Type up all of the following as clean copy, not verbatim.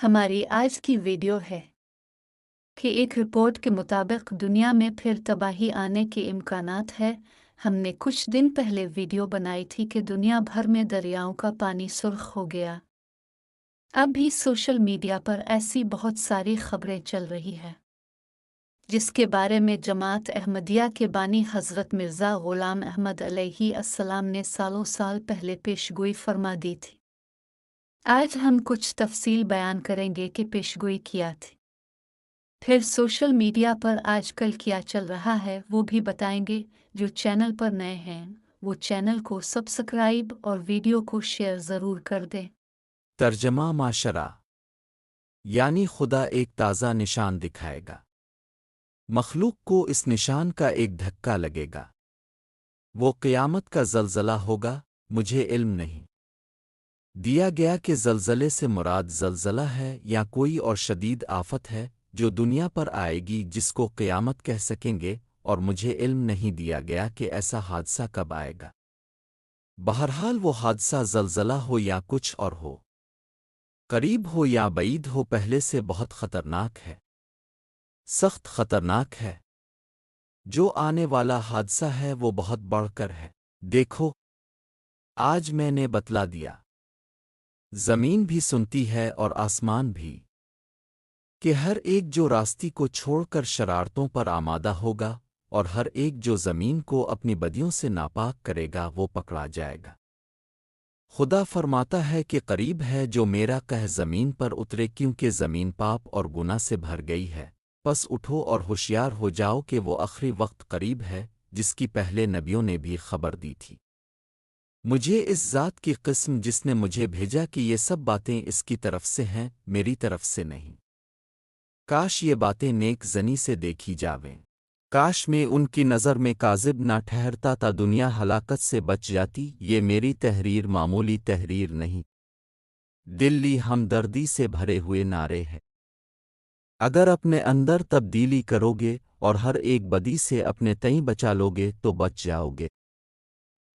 हमारी आज की वीडियो है कि एक रिपोर्ट के मुताबिक दुनिया में फिर तबाही आने के इम्कानात है। हमने कुछ दिन पहले वीडियो बनाई थी कि दुनिया भर में दरियाओं का पानी सुर्ख हो गया। अब भी सोशल मीडिया पर ऐसी बहुत सारी खबरें चल रही है जिसके बारे में जमात अहमदिया के बानी हज़रत मिर्ज़ा ग़ुलाम अहमद अलैहि अस्सलाम ने सालों साल पहले पेशगोई फरमा दी थी। आज हम कुछ तफसील बयान करेंगे कि पेशगोई किया थी, फिर सोशल मीडिया पर आजकल क्या चल रहा है वो भी बताएंगे। जो चैनल पर नए हैं वो चैनल को सब्सक्राइब और वीडियो को शेयर ज़रूर कर दें। तर्जमा माशरा यानी खुदा एक ताज़ा निशान दिखाएगा। मखलूक को इस निशान का एक धक्का लगेगा। वो क़यामत का ज़लज़ला होगा। मुझे इल्म नहीं दिया गया कि ज़लज़ले से मुराद ज़लज़ला है या कोई और शदीद आफ़त है जो दुनिया पर आएगी जिसको क़यामत कह सकेंगे, और मुझे इल्म नहीं दिया गया कि ऐसा हादसा कब आएगा। बहरहाल वो हादसा ज़लज़ला हो या कुछ और हो, करीब हो या बईद हो, पहले से बहुत ख़तरनाक है, सख्त ख़तरनाक है। जो आने वाला हादसा है वो बहुत बढ़कर है। देखो, आज मैंने बतला दिया। ज़मीन भी सुनती है और आसमान भी, कि हर एक जो रास्ती को छोड़कर शरारतों पर आमादा होगा और हर एक जो ज़मीन को अपनी बदियों से नापाक करेगा वो पकड़ा जाएगा। खुदा फरमाता है कि करीब है जो मेरा कह ज़मीन पर उतरे, क्योंकि ज़मीन पाप और गुनाह से भर गई है। बस उठो और होशियार हो जाओ कि वो आखिरी वक्त करीब है जिसकी पहले नबियों ने भी खबर दी थी। मुझे इस ज़ात की किस्म जिसने मुझे भेजा कि ये सब बातें इसकी तरफ से हैं, मेरी तरफ से नहीं। काश ये बातें नेक ज़नी से देखी जावें। काश में उनकी नज़र में काज़िब ना ठहरता ता दुनिया हलाकत से बच जाती। ये मेरी तहरीर मामूली तहरीर नहीं, दिल्ली हमदर्दी से भरे हुए नारे हैं। अगर अपने अंदर तब्दीली करोगे और हर एक बदी से अपने तईं बचा लोगे तो बच जाओगे,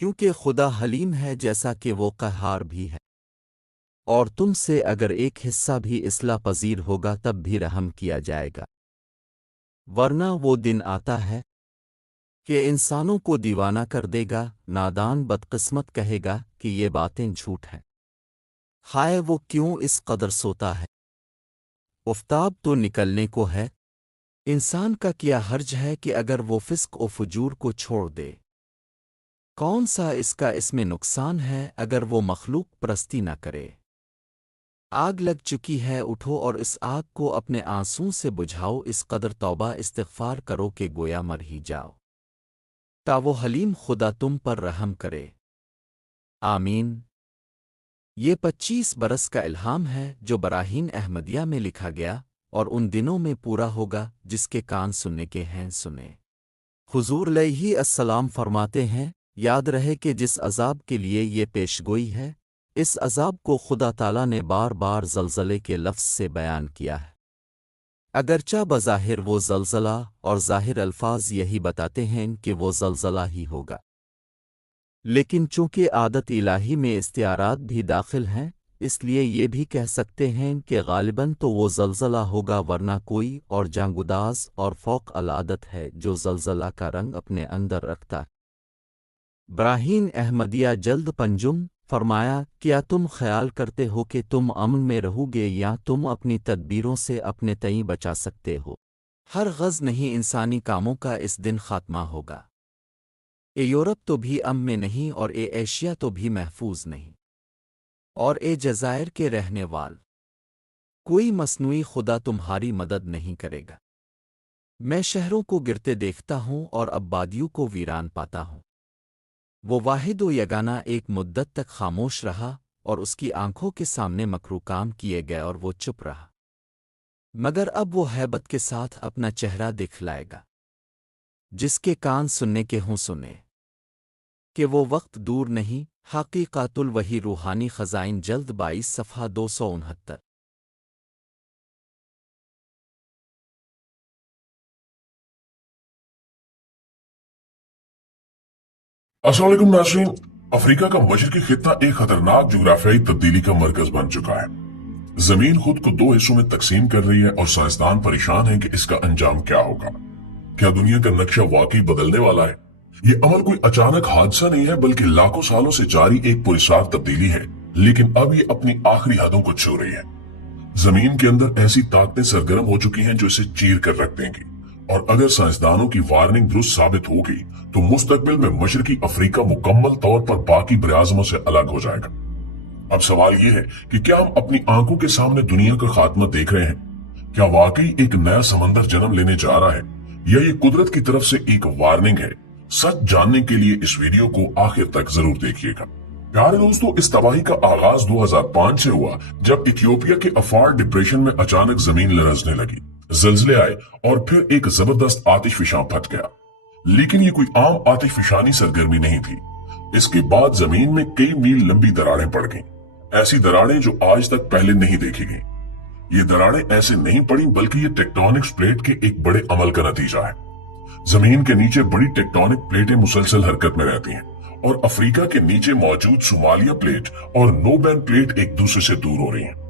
क्योंकि खुदा हलीम है जैसा कि वो क़हार भी है। और तुम से अगर एक हिस्सा भी इस्लाह पज़ीर होगा तब भी रहम किया जाएगा, वरना वो दिन आता है कि इंसानों को दीवाना कर देगा। नादान बदकिस्मत कहेगा कि ये बातें झूठ हैं। हाय वो क्यों इस कदर सोता है, उफ्ताब तो निकलने को है। इंसान का क्या हर्ज है कि अगर वो फिस्क और फजूर को छोड़ दे। कौन सा इसमें नुकसान है अगर वो मखलूक परस्ती न करे। आग लग चुकी है, उठो और इस आग को अपने आंसू से बुझाओ। इस कदर तौबा इस्तिग़फ़ार करो कि गोया मर ही जाओ, ता वो हलीम खुदा तुम पर रहम करे। आमीन। ये 25 बरस का इल्हाम है जो बराहीन अहमदिया में लिखा गया और उन दिनों में पूरा होगा। जिसके कान सुनने के हैं सुने। हुज़ूर अलैहि अस्सलाम फरमाते हैं, याद रहे कि जिस अज़ाब के लिए ये पेशगोई है, इस अज़ाब को खुदा ताला ने बार बार ज़लज़ले के लफ्ज़ से बयान किया है। अगरचा बज़ाहिर वो ज़लज़ला और ज़ाहिर अल्फाज यही बताते हैं कि वो ज़लज़ला ही होगा, लेकिन चूँकि आदत इलाही में इस्तिआरात भी दाखिल हैं, इसलिए ये भी कह सकते हैं कि ग़ालिबन तो वो ज़लज़ला होगा, वरना कोई और जांगुदाज़ और फ़ौक़ अल-आदत है जो ज़लज़ला का रंग अपने अंदर रखता है। ब्राहीन अहमदिया जल्द पंजुम फरमाया, क्या तुम ख्याल करते हो कि तुम अमन में रहोगे या तुम अपनी तदबीरों से अपने तईं बचा सकते हो। हर गज़ नहीं इंसानी कामों का इस दिन ख़ात्मा होगा। ए यूरोप तो भी अमन में नहीं, और ए एशिया तो भी महफूज नहीं, और ए जज़ायर के रहने वाल, कोई मस्नूई खुदा तुम्हारी मदद नहीं करेगा। मैं शहरों को गिरते देखता हूँ और आबादियों को वीरान पाता हूँ। वो वाहिद व यगाना एक मुद्दत तक खामोश रहा और उसकी आंखों के सामने मकरू काम किए गए और वो चुप रहा, मगर अब वो हैबत के साथ अपना चेहरा दिखलाएगा। जिसके कान सुनने के हों सुने कि वो वक्त दूर नहीं। हक़ीक़ातुल वही रूहानी ख़ज़ाइन जल्द 22 सफ़हा 269। अस्सलाम वालेकुम नाज़रीन। अफ्रीका का मशरक़ी खित्ता एक खतरनाक जोग्राफियाई तब्दीली का मरकज बन चुका है। जमीन खुद को दो हिस्सों में तकसीम कर रही है और साइंसदान परेशान हैं कि इसका अंजाम क्या होगा। क्या दुनिया का नक्शा वाकई बदलने वाला है? ये अमल कोई अचानक हादसा नहीं है, बल्कि लाखों सालों से जारी एक पुरस्कार तब्दीली है, लेकिन अब ये अपनी आखिरी हदों को छू रही है। जमीन के अंदर ऐसी ताकतें सरगर्म हो चुकी हैं जो इसे चीर कर रख देंगी, और अगर साइंसदानों की वार्निंग दुरुस्त साबित हो गई तो मुस्तकबिल में मशरकी अफ्रीका मुकम्मल तौर पर बाकी बराआज़मों से अलग हो जाएगा। अब सवाल ये है कि क्या हम अपनी आंखों के सामने दुनिया का खात्मा देख रहे हैं? क्या वाकई एक नया समंदर जन्म लेने जा रहा है, या ये कुदरत की तरफ से एक वार्निंग है? सच जानने के लिए इस वीडियो को आखिर तक जरूर देखिएगा। प्यारे दोस्तों, इस तबाही का आगाज 2005 से हुआ, जब इथियोपिया के अफार डिप्रेशन में अचानक जमीन लरजने लगी, ज़लज़ले आए और फिर एक जबरदस्त आतिशफिशां फट गया। लेकिन ये कोई आम आतिशफिशानी सरगर्मी नहीं थी। इसके बाद जमीन में कई मील लंबी दरारें पड़ गईं, ऐसी दरारें जो आज तक पहले नहीं देखी गईं। ये दरारें ऐसे नहीं पड़ी, बल्कि ये टेक्टोनिक्स प्लेट के एक बड़े अमल का नतीजा है। जमीन के नीचे बड़ी टेक्टोनिक प्लेटें मुसलसल हरकत में रहती हैं, और अफ्रीका के नीचे मौजूद सोमालिया प्लेट और नोबैन प्लेट एक दूसरे से दूर हो रही हैं।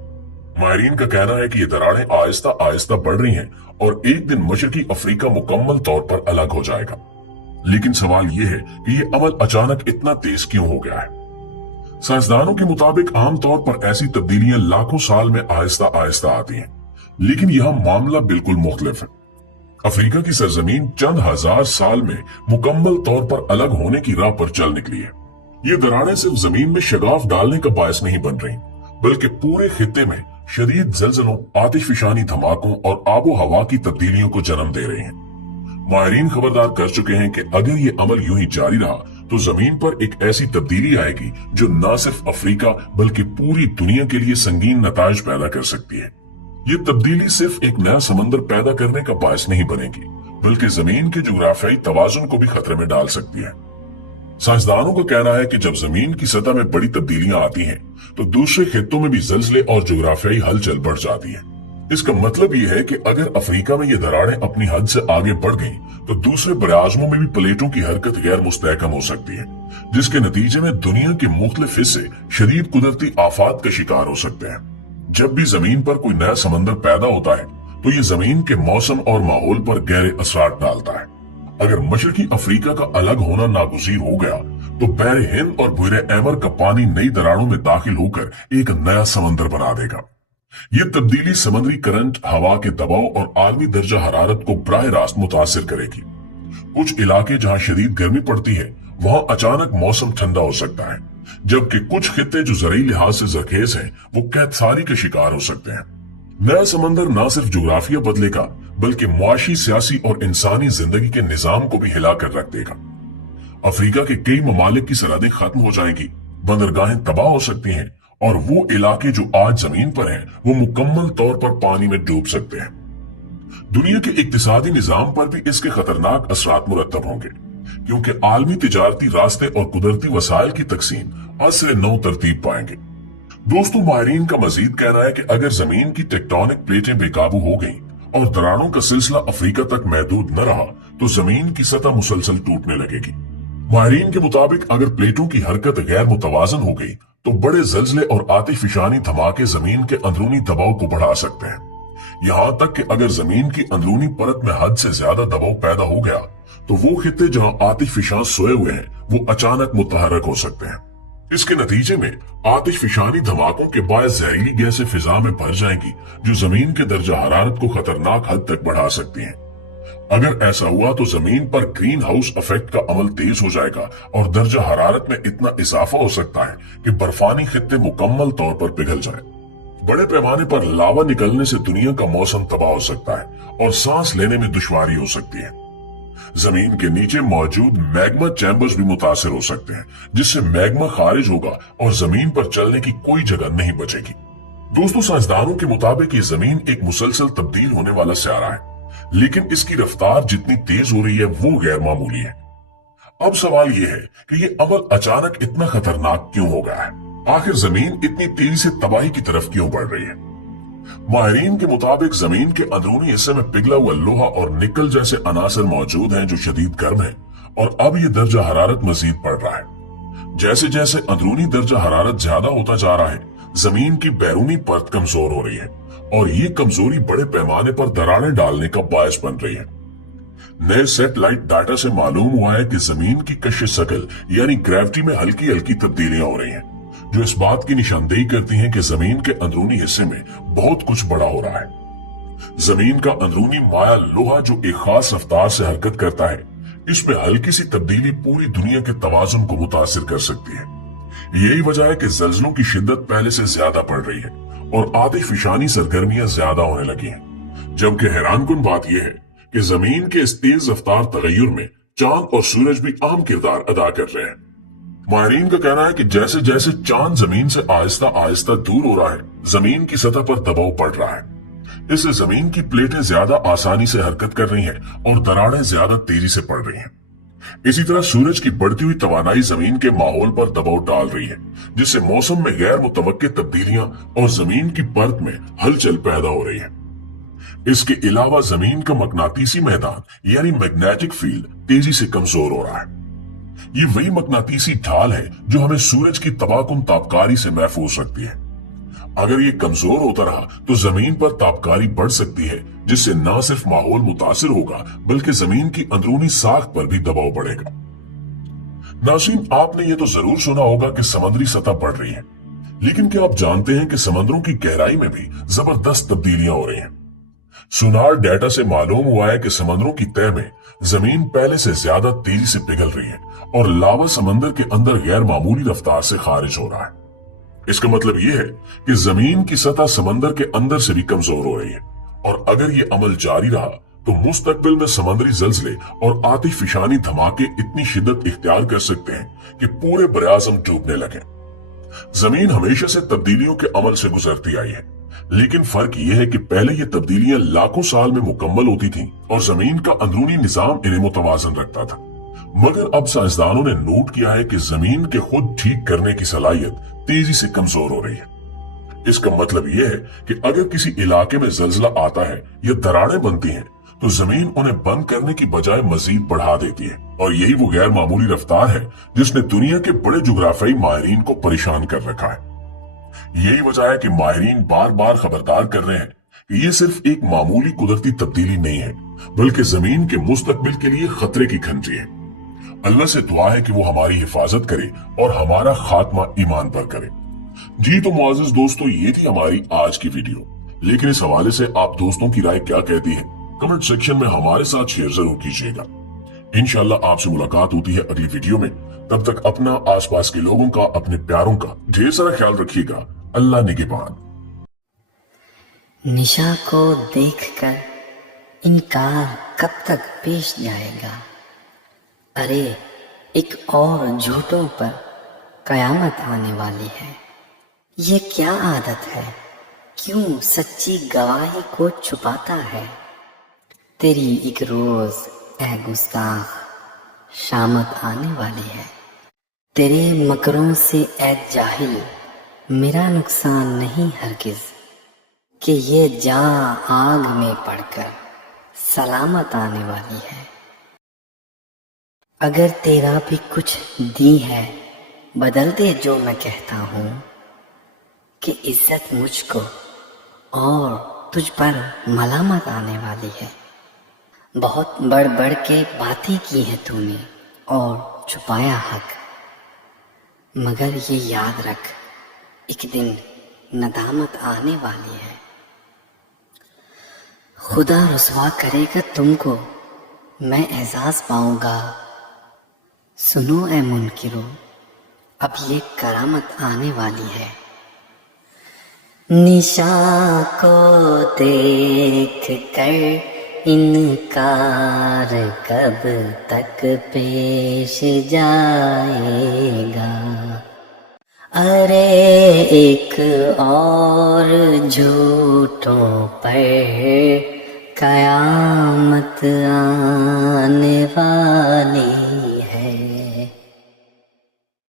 माहिरीन का कहना है कि ये दरारें आहिस्ता आहिस्ता बढ़ रही हैं और एक दिन मशरकी अफ्रीका मुकम्मल तौर पर अलग हो जाएगा। लेकिन सवाल यह है कि ये अमल अचानक इतना तेज क्यों हो गया है? साइंसदानों के मुताबिक आमतौर पर ऐसी तब्दीलियां लाखों साल में आहिस्ता आहिस्ता आती हैं, लेकिन यहां मामला बिल्कुल मुख्तलिफ है। अफ्रीका की सरजमीन चंद हजार साल में मुकम्मल तौर पर अलग होने की राह पर चल निकली है। ये दरारें सिर्फ जमीन में शगाफ डालने का बायस नहीं बन रही, बल्कि पूरे खित्ते में शदीद जलजलों, आतिशफिशानी धमाकों और आबो हवा की तब्दीलियों को जन्म दे रही हैं। माहिरीन खबरदार कर चुके हैं कि अगर ये अमल यूं ही जारी रहा तो जमीन पर एक ऐसी तब्दीली आएगी जो न सिर्फ अफ्रीका बल्कि पूरी दुनिया के लिए संगीन नताइज पैदा कर सकती है। ये तब्दीली सिर्फ एक नया समंदर पैदा करने का बायस नहीं बनेगी, बल्कि जमीन के जुग्राफियाई तवाजुन को भी खतरे में डाल सकती है। साइंसदानों का कहना है कि जब जमीन की सतह में बड़ी तब्दीलियां आती हैं, तो दूसरे खित्तों में भी जल्जले और जुग्राफियाई हलचल बढ़ जाती है। इसका मतलब यह है कि अगर अफ्रीका में ये दरारें अपनी हद से आगे बढ़ गईं, तो दूसरे बराआज़मों में भी प्लेटों की हरकत गैर मुस्तहकम हो सकती है, जिसके नतीजे में दुनिया के मुख्तलिफ हिस्से शदीद कुदरती आफात का शिकार हो सकते हैं। जब भी जमीन पर कोई नया समंदर पैदा होता है, तो ये जमीन के मौसम और माहौल पर गहरे असरात डालता है। अगर मशरकी अफ्रीका का अलग होना नागुज़ीर हो गया, तो बहरे हिंद और बुरे एमर का पानी नई दरारों में दाखिल होकर एक नया समंदर बना देगा। ये तब्दीली समुद्री करंट, हवा के दबाव और आलमी दर्जा हरारत को बराह रास्त मुतासिर करेगी। कुछ इलाके जहां शदीद गर्मी पड़ती है, वहां अचानक मौसम ठंडा हो सकता है, जबकि कुछ खित्ते जो ज़रई लिहाज से जरखेज हैं, वो कैदसारी के शिकार हो सकते हैं। नया समंदर न सिर्फ जुग्राफिया बदलेगा, बल्कि मुआशी, सियासी और इंसानी जिंदगी के निजाम को भी हिला कर रख देगा। अफ्रीका के कई ममालिक की सरहदें खत्म हो जाएंगी, बंदरगाहें तबाह हो सकती हैं, और वो इलाके जो आज जमीन पर हैं, वो मुकम्मल तौर पर पानी में डूब सकते हैं। दुनिया के इक्तिसादी निजाम पर भी इसके खतरनाक असरात मुरत्तब होंगे, क्योंकि आलमी तिजारती रास्ते और कुदरती वसाइल की तकसीम असर नौ तरतीब पाएंगे। दोस्तों, माहिरीन का मजीद कहना है कि अगर जमीन की टेक्टोनिक प्लेटें बेकाबू हो गईं और दरारों का सिलसिला अफ्रीका तक महदूद न रहा, तो जमीन की सतह मुसलसल टूटने लगेगी। माहिरीन के मुताबिक अगर प्लेटों की हरकत गैर मुतवाजन हो गई, तो बड़े जल्जले और आतिशफिशानी धमाके जमीन के अंदरूनी दबाव को बढ़ा सकते हैं। यहाँ तक कि अगर जमीन की अंदरूनी परत में हद से ज्यादा दबाव पैदा हो गया, तो वो खित्ते जहां आतिशफिशां सोए हुए हैं, वो अचानक मुतहरक हो सकते हैं। इसके नतीजे में आतिशफिशानी धमाकों के बायस जहरीली गैसें फिजा में भर जाएंगी, जो जमीन के दर्जा हरारत को खतरनाक हद तक बढ़ा सकती हैं। अगर ऐसा हुआ तो जमीन पर ग्रीन हाउस इफेक्ट का अमल तेज हो जाएगा और दर्जा हरारत में इतना इजाफा हो सकता है कि बर्फानी खित्ते मुकम्मल तौर पर पिघल जाए। बड़े पैमाने पर लावा निकलने से दुनिया का मौसम तबाह हो सकता है और सांस लेने में दुश्वारी हो सकती है। जमीन के नीचे मौजूद मैग्मा चैम्बर्स भी मुतासिर हो सकते हैं, जिससे मैग्मा खारिज होगा और जमीन पर चलने की कोई जगह नहीं बचेगी। दोस्तों, साइंसदानों के मुताबिक ये जमीन एक मुसलसल तब्दील होने वाला स्यारा है, लेकिन इसकी रफ्तार जितनी तेज हो रही है वो गैर मामूली है। अब सवाल यह है कि ये अमल अचानक इतना खतरनाक क्यों हो गया है? आखिर जमीन इतनी तेजी से तबाही की तरफ क्यों बढ़ रही है? माहिरीन के मुताबिक जमीन के अंदरूनी हिस्से में पिघला हुआ लोहा और निकल जैसे अनासर मौजूद हैं जो शदीद गर्म है, और अब ये दर्जा हरारत मजीद बढ़ रहा है। जैसे जैसे अंदरूनी दर्जा हरारत ज्यादा होता जा रहा है, जमीन की बैरूनी परत कमजोर हो रही है और ये कमजोरी बड़े पैमाने पर दरारें डालने का बायस बन रही है। नए सैटेलाइट डाटा से मालूम हुआ है कि जमीन की कशिश शकल यानी ग्रेविटी में हल्की हल्की तब्दीलियां हो रही हैं, जो इस बात की निशानदेही करती हैं कि जमीन के अंदरूनी हिस्से में बहुत कुछ बड़ा हो रहा है। जमीन का अंदरूनी माया लोहा जो एक खास रफ्तार से हरकत करता है, इसमें हल्की सी तब्दीली पूरी दुनिया के तवाजुन को मुतासिर कर सकती है। यही वजह है कि जल्जलों की शिद्दत पहले से ज्यादा बढ़ रही है और आतिशफशानी सरगर्मियां ज्यादा होने लगी हैं। जबकि हैरानकुन बात यह है कि जमीन के इस तेज रफ्तार तगय्युर में चांद और सूरज भी अहम किरदार अदा कर रहे हैं। माहिरीन का कहना है कि जैसे जैसे चांद जमीन से आहिस्ता आहिस्ता दूर हो रहा है, जमीन की सतह पर दबाव पड़ रहा है। इससे जमीन की प्लेटें ज्यादा आसानी से हरकत कर रही हैं और दरारें ज्यादा तेजी से पड़ रही हैं। इसी तरह सूरज की बढ़ती हुई तवानाई जमीन के माहौल पर दबाव डाल रही है, जिससे मौसम में गैर मुतवक्के तब्दीलियां और जमीन की परत में हलचल पैदा हो रही है। इसके अलावा जमीन का मकनातीसी मैदान यानी मैग्नेटिक फील्ड तेजी से कमजोर हो रहा है। ये वही मकनातीसी ढाल है जो हमें सूरज की तबाहकुन तापकारी से महफूज रखती है। अगर ये कमजोर होता रहा तो जमीन पर तापकारी बढ़ सकती है, जिससे न सिर्फ माहौल मुतासिर होगा बल्कि जमीन की अंदरूनी साख पर भी दबाव बढ़ेगा। नाज़रीन, आपने ये तो जरूर सुना होगा कि समुद्री सतह बढ़ रही है, लेकिन क्या आप जानते हैं कि समंदरों की गहराई में भी जबरदस्त तब्दीलियां हो रही हैं। सोनार डेटा से मालूम हुआ है कि समंदरों की तह में जमीन पहले से ज्यादा तेजी से पिघल रही है और लावा समंदर के अंदर गैर मामूली रफ्तार से खारिज हो रहा है। इसका मतलब यह है कि जमीन की सतह समंदर के अंदर से भी कमजोर हो रही है और अगर ये अमल जारी रहा तो मुस्तकबिल में समंदरी जल्जले और आतिशफशानी धमाके इतनी शिद्दत इख्तियार कर सकते हैं कि पूरे बराआज़म डूबने लगे। जमीन हमेशा से तब्दीलियों के अमल से गुजरती आई है, लेकिन फर्क यह है कि पहले ये तब्दीलियां लाखों साल में मुकम्मल होती थीं और जमीन का अंदरूनी निजाम इन्हें मुतवाजन रखता था। मगर अब साइंसदानों ने नोट किया है कि जमीन के खुद ठीक करने की सलाहियत तेजी से कमजोर हो रही है। इसका मतलब यह है कि अगर किसी इलाके में जल्जला आता है या दरारें बनती हैं, तो जमीन उन्हें बंद करने की बजाय मजीद बढ़ा देती है और यही वो गैर मामूली रफ्तार है जिसने दुनिया के बड़े जुग्राफियाई माहिरीन को परेशान कर रखा है। यही वजह है कि माहिरीन बार बार खबरदार कर रहे हैं कि ये सिर्फ एक मामूली कुदरती तब्दीली नहीं है, बल्कि जमीन के मुस्तकबिल के लिए खतरे की घंटी है। अल्लाह से दुआ है कि वो हमारी हिफाजत करे और हमारा खात्मा ईमान पर करे। जी तो मुआज़िज़ दोस्तों, ये थी हमारी आज की वीडियो, लेकिन इस हवाले से आप दोस्तों की राय क्या कहती है कमेंट सेक्शन में हमारे साथ शेयर जरूर कीजिएगा। इंशाल्लाह आपसे मुलाकात होती है अगली वीडियो में। तब तक अपना, आसपास के लोगों का, अपने प्यारों का ढेर सारा ख्याल रखिएगा। अल्लाह निगहबान। निशा को देखकर इनकार कब तक पेश जाएगा? अरे एक और झूठों पर कयामत आने वाली है। ये क्या आदत है, क्यों सच्ची गवाही को छुपाता है? तेरी एक रोज ऐ गुस्ताख शामत आने वाली है। तेरे मकरों से ऐ जाहिल मेरा नुकसान नहीं हरगिज, कि ये जा आग में पड़कर सलामत आने वाली है। अगर तेरा भी कुछ दी है बदल दे जो मैं कहता हूँ, कि इज्जत मुझको और तुझ पर मलामत आने वाली है। बहुत बढ़ बढ़ के बातें की है तूने और छुपाया हक, मगर ये याद रख एक दिन नदामत आने वाली है। खुदा रुसवा करेगा तुमको, मैं एजाज पाऊंगा। सुनो ए मुनकिरो, अब ये करामत आने वाली है। निशा को देख कर इनकार कब तक पेश जाएगा? अरे एक और झूठों पर कयामत आने वाली